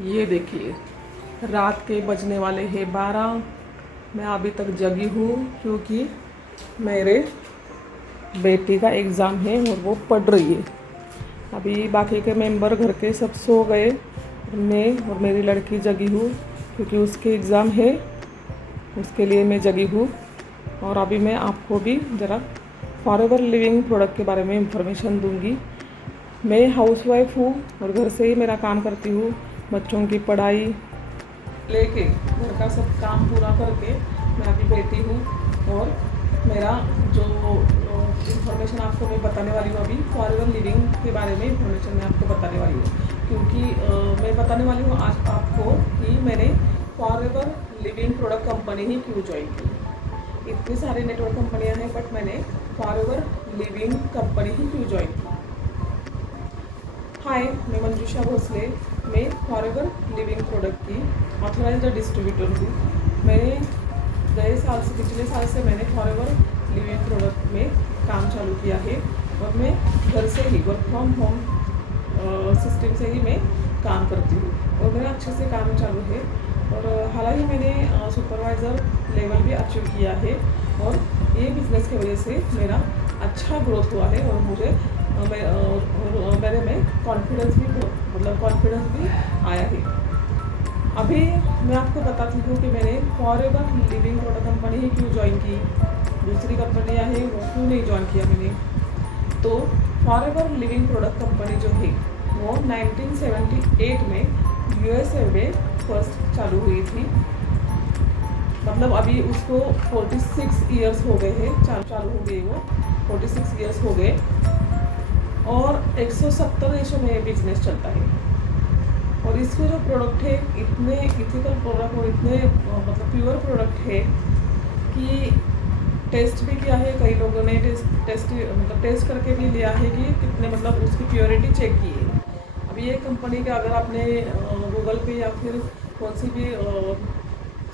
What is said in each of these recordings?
ये देखिए, रात के बजने वाले हैं 12। मैं अभी तक जगी हूँ क्योंकि मेरे बेटी का एग्ज़ाम है और वो पढ़ रही है। अभी बाकी के मेंबर घर के सब सो गए, मैं और मेरी लड़की जगी हूँ क्योंकि उसके एग्ज़ाम है, उसके लिए मैं जगी हूँ। और अभी मैं आपको भी ज़रा फॉरएवर लिविंग प्रोडक्ट के बारे में इंफॉर्मेशन दूंगी। मैं हाउसवाइफ हूँ और घर से ही मेरा काम करती हूँ। बच्चों की पढ़ाई लेके घर का सब काम पूरा करके मैं अभी बैठी हूँ और मेरा जो इंफॉर्मेशन आपको मैं बताने वाली हूँ अभी फॉरएवर लिविंग के बारे में इंफॉर्मेशन मैं आपको बताने वाली हूँ क्योंकि मैं बताने वाली हूँ आज आपको कि मैंने फॉरएवर लिविंग प्रोडक्ट कंपनी ही क्यों ज्वाइन की। इतनी सारी नेटवर्क कंपनियाँ हैं बट मैंने फॉरएवर लिविंग कंपनी ही क्यों ज्वाइन की। हाय, मैं मंजूषा भोसले। मैं फॉरएवर लिविंग प्रोडक्ट की ऑथराइज्ड डिस्ट्रीब्यूटर हूँ। मैंने पिछले साल से मैंने फॉरएवर लिविंग प्रोडक्ट में काम चालू किया है और मैं घर से ही वर्क फ्रॉम होम सिस्टम से ही मैं काम करती हूँ और मेरा अच्छे से काम चालू है। और हालांकि मैंने सुपरवाइज़र लेवल भी अचीव किया है और ये बिज़नेस की वजह से मेरा अच्छा ग्रोथ हुआ है और मुझे मेरे में कॉन्फिडेंस भी आया है। अभी मैं आपको बताती हूँ कि मैंने फॉरएवर लिविंग प्रोडक्ट कंपनी ही क्यों ज्वाइन की, दूसरी कंपनियाँ हैं वो क्यों नहीं ज्वाइन किया मैंने। तो फॉरएवर लिविंग प्रोडक्ट कंपनी जो है वो 1978 में यूएसए में फर्स्ट चालू हुई थी। मतलब अभी उसको 46 ईयर्स हो गए हैं, चालू हो गए वो 46 ईयर्स हो गए और 170 देशों में बिजनेस चलता है। और इसके जो प्रोडक्ट है इतने इथिकल प्रोडक्ट और इतने मतलब प्योर प्रोडक्ट है कि टेस्ट भी किया है, कई लोगों ने टेस्ट करके भी लिया है कि कितने मतलब उसकी प्योरिटी चेक की है। अभी ये कंपनी का अगर आपने गूगल पे या फिर कौन सी भी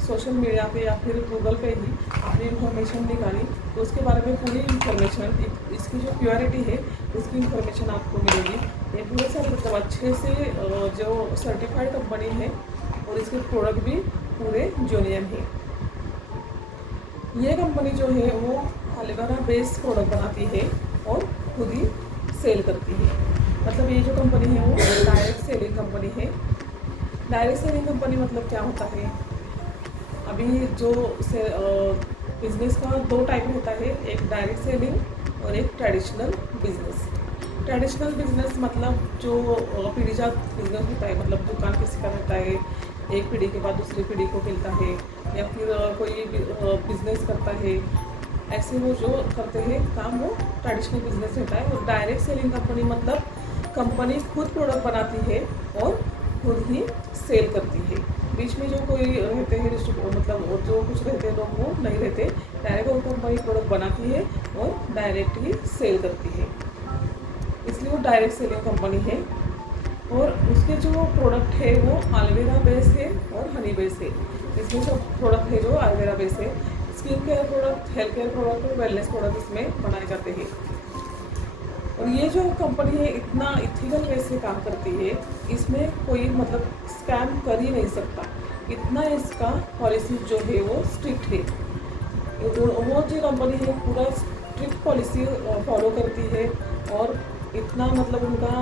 सोशल मीडिया पे या फिर गूगल पे ही आपने इंफॉर्मेशन निकाली तो उसके बारे में पूरी इंफॉर्मेशन इसकी जो प्योरिटी है उसकी इंफॉर्मेशन आपको मिलेगी। ये पूरे से मतलब अच्छे से जो सर्टिफाइड कंपनी है और इसके प्रोडक्ट भी पूरे जेन्युइन है। ये कंपनी जो है वो एलोवेरा बेस्ड प्रोडक्ट बनाती है और खुद ही सेल करती है। मतलब ये जो कंपनी है वो डायरेक्ट सेलिंग कंपनी है। डायरेक्ट सेलिंग कंपनी मतलब क्या होता है, अभी जो बिज़नेस का दो टाइप होता है, एक डायरेक्ट सेलिंग और एक ट्रेडिशनल बिजनेस। ट्रेडिशनल बिजनेस मतलब जो पीढ़ीजात बिजनेस होता है, मतलब दुकान किसी का रहता है, एक पीढ़ी के बाद दूसरी पीढ़ी को मिलता है या फिर कोई बिजनेस करता है, ऐसे वो जो करते हैं काम वो ट्रेडिशनल बिजनेस रहता है। और डायरेक्ट सेलिंग कंपनी मतलब कंपनी खुद प्रोडक्ट बनाती है और खुद ही सेल करती है। बीच में जो कोई रहते हैं मतलब जो कुछ रहते हैं लोग वो नहीं रहते, डायरेक्ट वो कंपनी प्रोडक्ट बनाती है और डायरेक्ट ही सेल करती है, इसलिए वो डायरेक्ट सेलिंग कंपनी है। और उसके जो प्रोडक्ट है वो एलोवेरा बेस है और हनी बेस है। इसमें जो प्रोडक्ट है जो एलोवेरा बेस है, skin care product, health care product और वेलनेस प्रोडक्ट इसमें बनाए जाते हैं। और ये जो कंपनी है इतना इथिकल वे से काम करती है, इसमें कोई मतलब स्कैम कर ही नहीं सकता, इतना इसका पॉलिसी जो है वो स्ट्रिक्ट है। वो जो कंपनी है पूरा स्ट्रिक्ट पॉलिसी फॉलो करती है और इतना मतलब उनका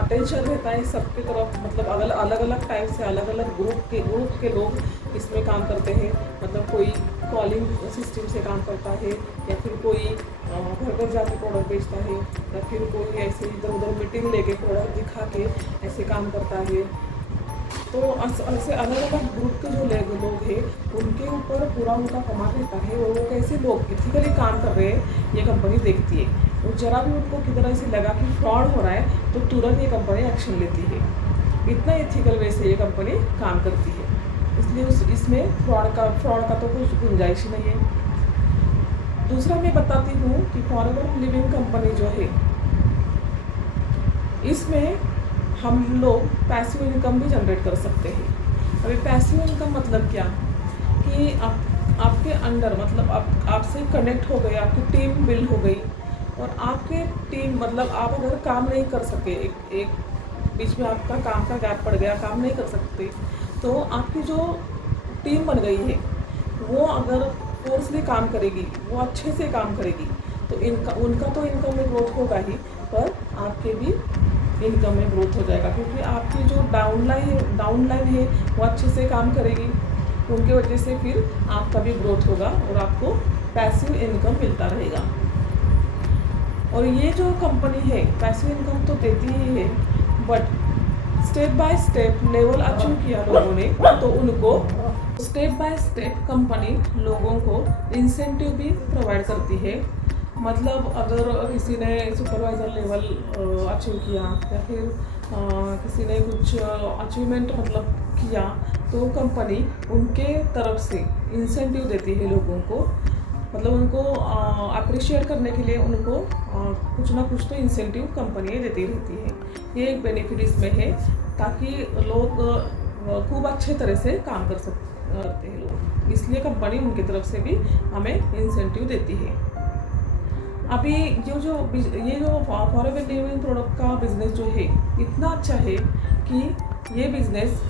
अटेंशन रहता है सबके तरफ। मतलब अलग अलग टाइप से अलग अलग ग्रुप के लोग इसमें काम करते हैं। मतलब कोई कॉलिंग सिस्टम से काम करता है या फिर कोई घर घर जाके प्रोडक्ट बेचता है या फिर कोई ऐसे इधर उधर मीटिंग लेके प्रोडक्ट दिखा के ऐसे काम करता है। तो ऐसे अलग अलग ग्रुप के जो लोग हैं उनके ऊपर पूरा उनका कमांड रहता है और वो कैसे लोग इथिकली काम कर रहे हैं ये कंपनी देखती है। और जरा भी उनको किधर ऐसे लगा कि फ्रॉड हो रहा है तो तुरंत ये कंपनी एक्शन लेती है। इतना इथिकल वे से ये कंपनी काम करती है, इसलिए इसमें फ्रॉड का तो कुछ गुंजाइश ही नहीं है। दूसरा मैं बताती हूँ कि फॉरएवर लिविंग कंपनी जो है इसमें हम लोग पैसिव इनकम भी जनरेट कर सकते हैं। अभी पैसिव इनकम मतलब क्या कि आपके अंडर मतलब आपसे कनेक्ट हो गए, आपकी टीम बिल्ड हो गई और आपके टीम मतलब आप अगर काम नहीं कर सके एक बीच में आपका काम का गैप पड़ गया, काम नहीं कर सकते, तो आपकी जो टीम बन गई है वो अगर फोर्सली काम करेगी, वो अच्छे से काम करेगी, तो उनका तो इनकम में ग्रोथ होगा ही, पर आपके भी इनकम में ग्रोथ हो जाएगा, क्योंकि आपकी जो डाउनलाइन है वो अच्छे से काम करेगी, उनके वजह से फिर आपका भी ग्रोथ होगा और आपको पैसिव इनकम मिलता रहेगा। और ये जो कंपनी है पैसिव इनकम तो देती ही है, but step by step level achieve किया लोगों ने, तो उनको स्टेप बाय स्टेप कंपनी लोगों को इंसेंटिव भी प्रोवाइड करती है। मतलब अगर किसी ने सुपरवाइज़र लेवल अचीव किया या फिर किसी ने कुछ अचीवमेंट मतलब किया, तो कंपनी उनके तरफ से इंसेंटिव देती है लोगों को, मतलब उनको अप्रिशिएट करने के लिए उनको कुछ ना कुछ तो इंसेंटिव कंपनी देती रहती है। ये एक बेनिफिट इसमें है, ताकि लोग खूब अच्छे तरह से काम करते हैं लोग, इसलिए कंपनी उनकी तरफ से भी हमें इंसेंटिव देती है। अभी ये जो फॉरएवर लिविंग प्रोडक्ट का बिज़नेस जो है इतना अच्छा है कि ये बिज़नेस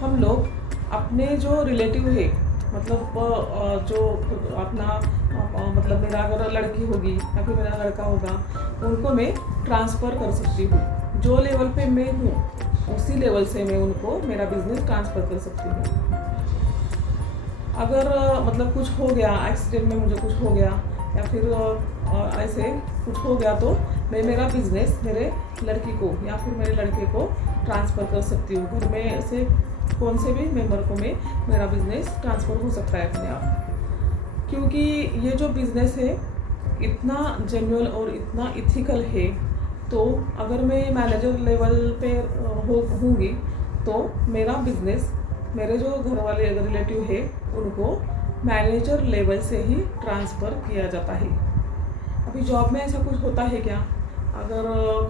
हम लोग अपने जो रिलेटिव है, मतलब जो अपना मतलब मेरा अगर लड़की होगी या फिर मेरा लड़का होगा, उनको मैं ट्रांसफ़र कर सकती हूँ। जो लेवल पे मैं हूँ उसी लेवल से मैं उनको मेरा बिज़नेस ट्रांसफ़र कर सकती हूँ। अगर मतलब कुछ हो गया, एक्सीडेंट में मुझे कुछ हो गया या फिर ऐसे कुछ हो गया, तो मैं मेरा बिज़नेस मेरे लड़की को या फिर मेरे लड़के को ट्रांसफ़र कर सकती हूँ। घर में से कौन से भी मेंबर को मैं मेरा बिज़नेस ट्रांसफ़र हो सकता है अपने आप, क्योंकि ये जो बिज़नेस है इतना जेन्युइन और इतना इथिकल है। तो अगर मैं मैनेजर लेवल पे होंगी, तो मेरा बिज़नेस मेरे जो घर वाले रिलेटिव है उनको मैनेजर लेवल से ही ट्रांसफ़र किया जाता है। अभी जॉब में ऐसा कुछ होता है क्या? अगर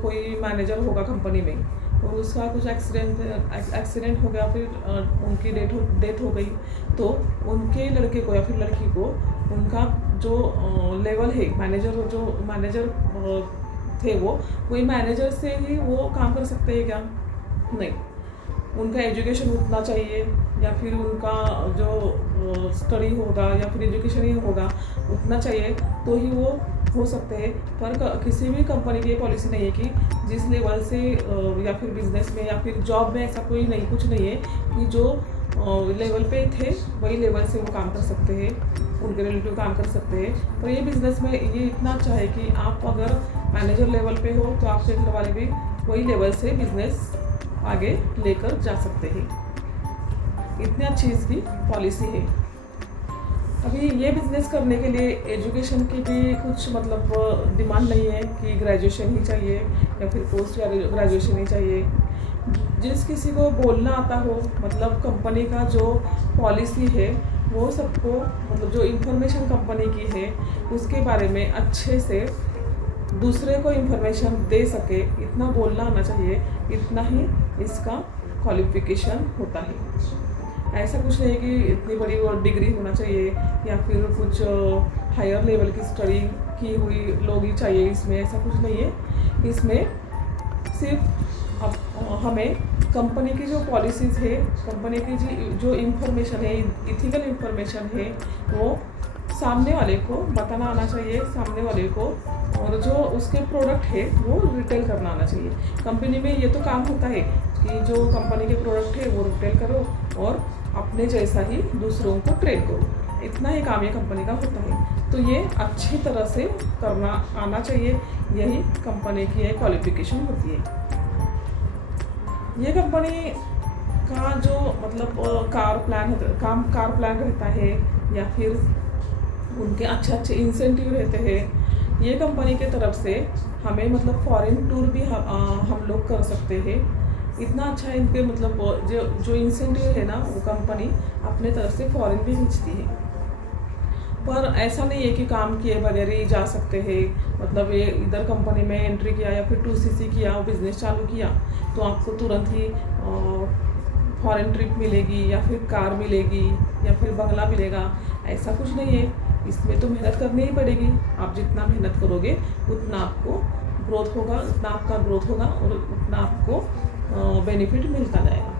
कोई मैनेजर होगा कंपनी में और उसका कुछ एक्सीडेंट हो गया, फिर उनकी डेथ हो गई, तो उनके लड़के को या फिर लड़की को उनका जो लेवल है मैनेजर थे वो कोई मैनेजर से ही वो काम कर सकते हैं क्या? नहीं, उनका एजुकेशन उतना चाहिए या फिर उनका जो स्टडी होगा या फिर एजुकेशन ही होगा उतना चाहिए तो ही वो हो सकते हैं। पर किसी भी कंपनी की ये पॉलिसी नहीं है कि जिस लेवल से या फिर बिजनेस में या फिर जॉब में ऐसा कोई नहीं, कुछ नहीं है कि जो लेवल पे थे वही लेवल से वो काम कर सकते हैं, उनके रिलेटिव काम कर सकते हैं। पर ये बिज़नेस में ये इतना अच्छा है कि आप अगर मैनेजर लेवल पे हो तो आपके घर वाले भी वही लेवल से बिज़नेस आगे लेकर जा सकते हैं। इतनी अच्छी इसकी पॉलिसी है। अभी ये बिज़नेस करने के लिए एजुकेशन की भी कुछ मतलब डिमांड नहीं है कि ग्रेजुएशन ही चाहिए या फिर पोस्ट ग्रेजुएशन ही चाहिए। जिस किसी को बोलना आता हो, मतलब कंपनी का जो पॉलिसी है वो सबको, मतलब जो इन्फॉर्मेशन कंपनी की है उसके बारे में अच्छे से दूसरे को इन्फॉर्मेशन दे सके, इतना बोलना आना चाहिए। इतना ही इसका क्वालिफिकेशन होता है। ऐसा कुछ नहीं कि इतनी बड़ी वो डिग्री होना चाहिए या फिर कुछ हायर लेवल की स्टडी की हुई लोग ही चाहिए इसमें, ऐसा कुछ नहीं है। इसमें सिर्फ हमें कंपनी की जो पॉलिसीज़ है, कंपनी की जो इन्फॉर्मेशन है, इथिकल इन्फॉर्मेशन है, वो सामने वाले को बताना आना चाहिए, सामने वाले को, और जो उसके प्रोडक्ट है वो रिटेल करना आना चाहिए। कंपनी में ये तो काम होता है कि जो कंपनी के प्रोडक्ट है वो रिटेल करो और अपने जैसा ही दूसरों को ट्रेन करो, इतना ही काम ये कंपनी का होता है। तो ये अच्छी तरह से करना आना चाहिए, यही कंपनी की एक क्वालिफिकेशन होती है। ये कंपनी का जो मतलब कार प्लान रहता है या फिर उनके अच्छे इंसेंटिव रहते हैं, ये कंपनी के तरफ से हमें मतलब फॉरेन टूर भी हम लोग कर सकते हैं। इतना अच्छा इनके मतलब जो इंसेंटिव है ना, वो कंपनी अपने तरफ से फॉरेन भी भेजती है। पर ऐसा नहीं है कि काम किए बगैर ही जा सकते हैं। मतलब ये इधर कंपनी में एंट्री किया या फिर 2cc किया और बिज़नेस चालू किया तो आपको तुरंत ही फॉरेन ट्रिप मिलेगी या फिर कार मिलेगी या फिर बंगला मिलेगा, ऐसा कुछ नहीं है। इसमें तो मेहनत करनी ही पड़ेगी। आप जितना मेहनत करोगे उतना आपको ग्रोथ होगा, उतना आपका ग्रोथ होगा और उतना आपको बेनिफिट मिलता जाएगा।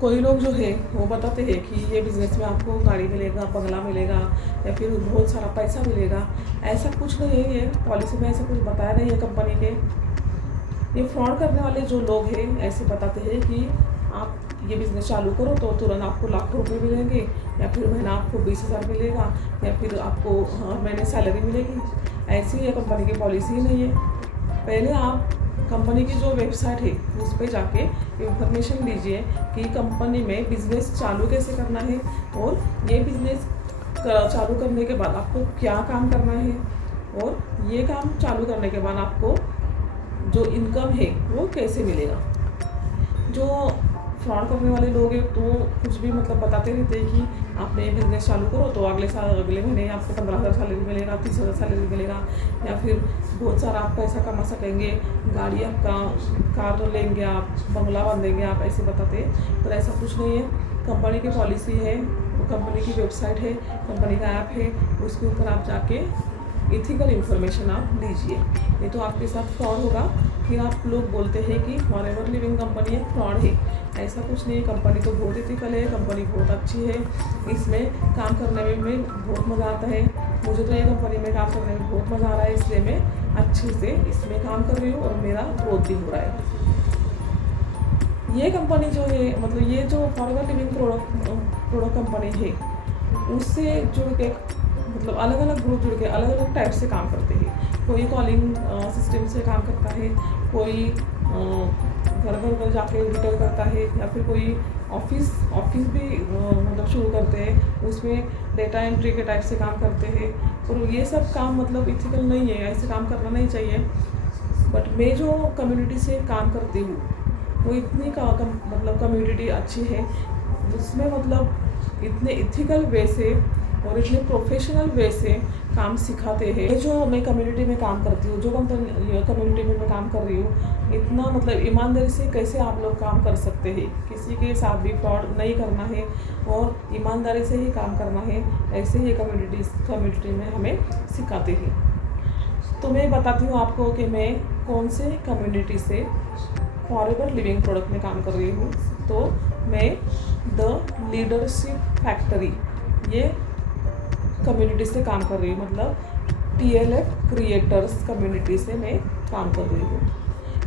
कोई लोग जो है वो बताते हैं कि ये बिज़नेस में आपको गाड़ी मिलेगा, बंगला मिलेगा या फिर बहुत सारा पैसा मिलेगा। ऐसा कुछ नहीं है, ये पॉलिसी में ऐसा कुछ बताया नहीं है कंपनी के। ये फ्रॉड करने वाले जो लोग हैं ऐसे बताते हैं कि आप ये बिज़नेस चालू करो तो तुरंत आपको लाखों रुपए मिलेंगे, या फिर महीना आपको 20,000 मिलेगा, या फिर आपको महीने सैलरी मिलेगी। ऐसी ये कंपनी की पॉलिसी नहीं है। पहले आप कंपनी की जो वेबसाइट है उस पर जाके इंफॉर्मेशन लीजिए कि कंपनी में बिज़नेस चालू कैसे करना है, और ये बिज़नेस चालू करने के बाद आपको क्या काम करना है, और ये काम चालू करने के बाद आपको जो इनकम है वो कैसे मिलेगा। जो फ्रॉड करने वाले लोग हैं तो कुछ भी मतलब बताते रहते हैं कि आपने बिज़नेस चालू करो तो अगले महीने आपको 15,000 सैलरी मिलेगा, 30,000 सैलरी मिलेगा, या फिर बहुत सारा आप पैसा कमा सकेंगे, गाड़ी आपका कार लेंगे आप, बंगला बांधेंगे आप, ऐसे बताते हैं। पर ऐसा कुछ नहीं है। कंपनी की पॉलिसी है, कंपनी की वेबसाइट है, कंपनी का ऐप है, उसके ऊपर आप जाके इथिकल इन्फॉर्मेशन आप लीजिए। ये तो आपके साथ फ्रॉड होगा। फिर आप लोग बोलते हैं कि फॉरएवर लिविंग कंपनी एक फ्रॉड है। ऐसा कुछ नहीं है। कंपनी तो बहुत इथिकल है, कंपनी बहुत अच्छी है। इसमें काम करने में बहुत मज़ा आता है। मुझे तो ये कंपनी में काम करने में बहुत मज़ा आ रहा है, इसलिए मैं अच्छे से इसमें काम कर रही हूँ और मेरा ग्रोथ भी हो रहा है। ये कंपनी जो है, मतलब ये जो फॉरएवर लिविंग प्रोडक्ट कंपनी है, उससे जुड़ के मतलब अलग अलग ग्रुप जुड़ के अलग अलग टाइप से काम करते हैं। कोई कॉलिंग सिस्टम से काम करता है, कोई घर घर जाके रिटेल करता है, या फिर कोई ऑफिस भी मतलब शुरू करते हैं, उसमें डेटा एंट्री के टाइप से काम करते हैं। और ये सब काम मतलब इथिकल नहीं है, ऐसे काम करना नहीं चाहिए। बट मैं जो कम्युनिटी से काम करती हूँ वो इतनी मतलब कम्युनिटी अच्छी है, उसमें मतलब इतने इथिकल वे से और इतने प्रोफेशनल वे से काम सिखाते हैं। ये जो मैं कम्युनिटी में काम करती हूँ, जो कम्युनिटी में मैं काम कर रही हूँ, इतना मतलब ईमानदारी से कैसे आप लोग काम कर सकते हैं, किसी के साथ भी फ्रॉड नहीं करना है और ईमानदारी से ही काम करना है, ऐसे ही कम्युनिटी में हमें सिखाते हैं। तो मैं बताती हूँ आपको कि मैं कौन से कम्युनिटी से फॉरएवर लिविंग प्रोडक्ट में काम कर रही हूँ। तो मैं द लीडरशिप फैक्ट्री ये कम्युनिटी से काम कर रही हूँ, मतलब TLF क्रिएटर्स कम्युनिटी से मैं काम कर रही हूँ।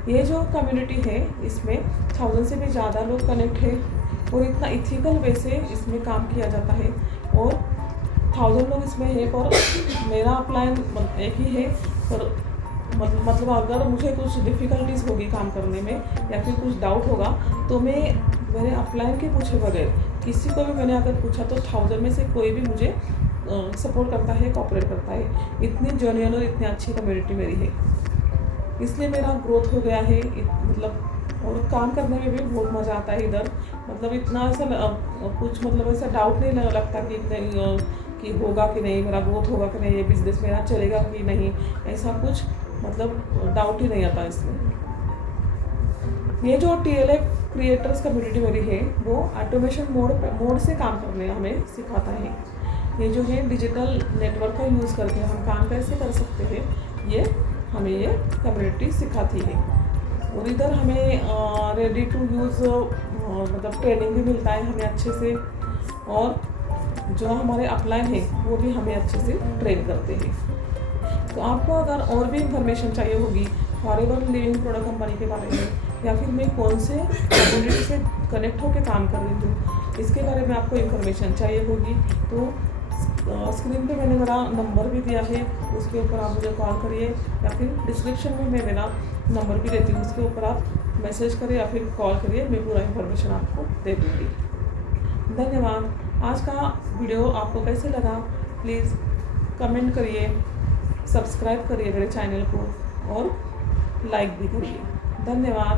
ये जो कम्युनिटी है इसमें 1000 से भी ज़्यादा लोग कनेक्ट है, और इतना इथिकल वे से इसमें काम किया जाता है, और 1000 लोग इसमें है। पर मेरा अपलाइन एक ही है। पर मतलब अगर मुझे कुछ डिफ़िकल्टीज़ होगी काम करने में, या फिर कुछ डाउट होगा, तो मैं मेरे अपलाइन के पूछे बगैर किसी को भी मैंने अगर पूछा तो 1000 में से कोई भी मुझे सपोर्ट करता है, कोऑपरेट करता है। इतनी जेन्युइन और इतनी अच्छी कम्युनिटी मेरी है, इसलिए मेरा ग्रोथ हो गया है। मतलब और काम करने में भी बहुत मज़ा आता है इधर। मतलब इतना ऐसा कुछ मतलब ऐसा डाउट नहीं लगता कि होगा कि नहीं, मेरा ग्रोथ होगा कि नहीं, ये बिज़नेस मेरा चलेगा कि नहीं, ऐसा कुछ मतलब डाउट ही नहीं आता इसमें। ये जो TLF क्रिएटर्स कम्युनिटी मेरी है वो ऑटोमेशन मोड से काम करने हमें सिखाता है। ये जो है डिजिटल नेटवर्क का यूज़ करके हम काम कैसे कर सकते हैं, ये हमें ये कम्युनिटी सिखाती है। और इधर हमें रेडी टू यूज़ मतलब ट्रेनिंग भी मिलता है हमें अच्छे से, और जो हमारे अपलाइन है वो भी हमें अच्छे से ट्रेन करते हैं। तो आपको अगर और भी इंफॉर्मेशन चाहिए होगी फॉरएवर लिविंग प्रोडक्ट कंपनी के बारे में, या फिर मैं कौन से कम्युनिटी से कनेक्ट होकर काम कर रही हूँ, इसके बारे में आपको इंफॉर्मेशन चाहिए होगी, तो स्क्रीन पे मैंने मेरा नंबर भी दिया है, उसके ऊपर आप मुझे कॉल करिए, या फिर डिस्क्रिप्शन में मैं मेरा नंबर भी देती हूँ, उसके ऊपर आप मैसेज करिए या फिर कॉल करिए, मैं पूरा इन्फॉर्मेशन आपको दे दूँगी। धन्यवाद। आज का वीडियो आपको कैसे लगा प्लीज़ कमेंट करिए, सब्सक्राइब करिए मेरे चैनल को, और लाइक भी करिए। धन्यवाद।